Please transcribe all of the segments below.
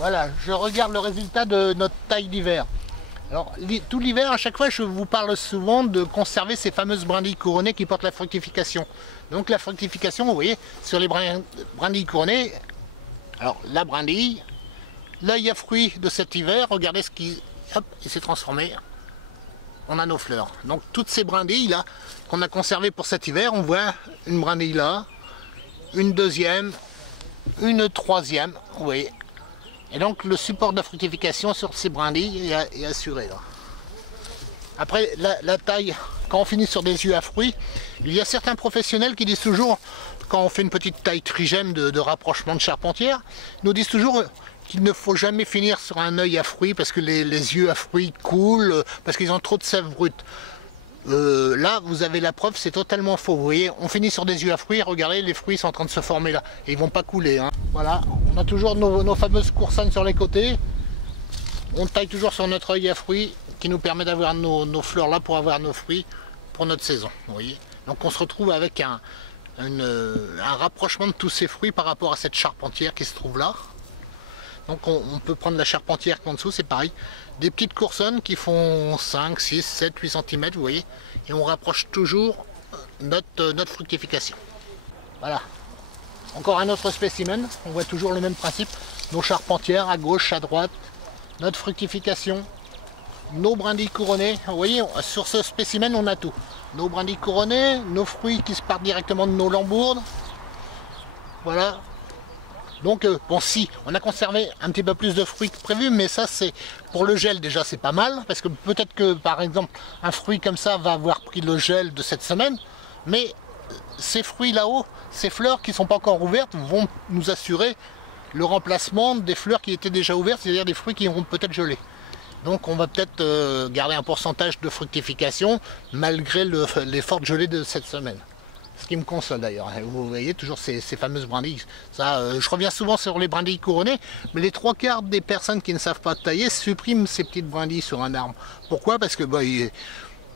Voilà, je regarde le résultat de notre taille d'hiver. Alors, tout l'hiver, à chaque fois, je vous parle souvent de conserver ces fameuses brindilles couronnées qui portent la fructification. Donc la fructification, vous voyez, sur les brindilles couronnées, alors la brindille, l'œil à fruit de cet hiver, regardez ce qui, hop, il s'est transformé. On a nos fleurs. Donc toutes ces brindilles là qu'on a conservées pour cet hiver, on voit une brindille là, une deuxième, une troisième, vous voyez. Et donc le support de la fructification sur ces brindilles est assuré là. Après la taille, quand on finit sur des yeux à fruits, il y a certains professionnels qui disent toujours, quand on fait une petite taille trigème de rapprochement de charpentière, nous disent toujours qu'il ne faut jamais finir sur un œil à fruits parce que les yeux à fruits coulent, parce qu'ils ont trop de sève brute. Là, vous avez la preuve, c'est totalement faux. Vous voyez, on finit sur des yeux à fruits, regardez, les fruits sont en train de se former là. Et ils vont pas couler. Hein. Voilà, on a toujours nos fameuses coursanes sur les côtés. On taille toujours sur notre œil à fruits qui nous permet d'avoir nos fleurs là pour avoir nos fruits pour notre saison. Vous voyez. Donc on se retrouve avec un rapprochement de tous ces fruits par rapport à cette charpentière qui se trouve là. Donc on peut prendre la charpentière qui est en dessous, c'est pareil. Des petites coursonnes qui font 5, 6, 7, 8 cm, vous voyez. Et on rapproche toujours notre fructification. Voilà. Encore un autre spécimen, on voit toujours le même principe. Nos charpentières à gauche, à droite, notre fructification, nos brindilles couronnées. Vous voyez, sur ce spécimen, on a tout. Nos brindilles couronnées, nos fruits qui se partent directement de nos lambourdes. Voilà. Donc bon, si on a conservé un petit peu plus de fruits que prévu, mais ça c'est pour le gel déjà c'est pas mal, parce que peut-être que par exemple un fruit comme ça va avoir pris le gel de cette semaine, mais ces fruits là-haut, ces fleurs qui ne sont pas encore ouvertes vont nous assurer le remplacement des fleurs qui étaient déjà ouvertes, c'est-à-dire des fruits qui auront peut-être gelé. Donc on va peut-être garder un pourcentage de fructification malgré les fortes gelées de cette semaine. Ce qui me console d'ailleurs. Vous voyez toujours ces fameuses brindilles. Ça, je reviens souvent sur les brindilles couronnées, mais les 3/4 des personnes qui ne savent pas tailler suppriment ces petites brindilles sur un arbre. Pourquoi? Parce que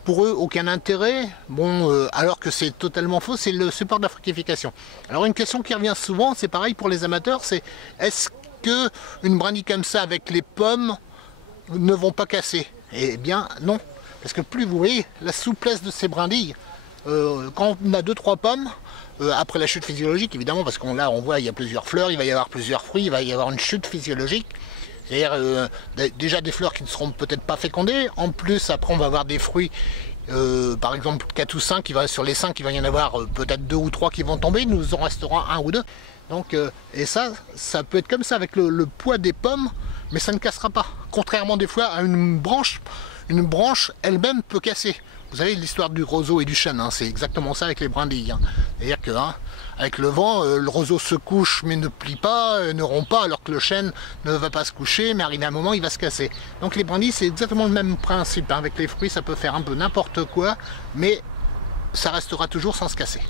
pour eux, aucun intérêt. Bon, alors que c'est totalement faux, c'est le support de la fructification. Alors une question qui revient souvent, c'est pareil pour les amateurs, c'est est-ce que une brindille comme ça avec les pommes ne vont pas casser? Eh bien non, parce que plus vous voyez la souplesse de ces brindilles, quand on a 2-3 pommes, après la chute physiologique évidemment, parce qu'on là on voit il y a plusieurs fleurs, il va y avoir plusieurs fruits, il va y avoir une chute physiologique, c'est-à-dire déjà des fleurs qui ne seront peut-être pas fécondées, en plus après on va avoir des fruits, par exemple 4 ou 5, sur les 5 il va y en avoir peut-être 2 ou 3 qui vont tomber, il nous en restera 1 ou 2. Donc, et ça peut être comme ça avec le poids des pommes, mais ça ne cassera pas, contrairement des fois à une branche elle-même peut casser. Vous savez l'histoire du roseau et du chêne, hein, c'est exactement ça avec les brindilles. Hein. C'est-à-dire que avec le vent, le roseau se couche mais ne plie pas, ne rompt pas, alors que le chêne ne va pas se coucher, mais arrivé à un moment il va se casser. Donc les brindilles c'est exactement le même principe. Hein. Avec les fruits ça peut faire un peu n'importe quoi, mais ça restera toujours sans se casser.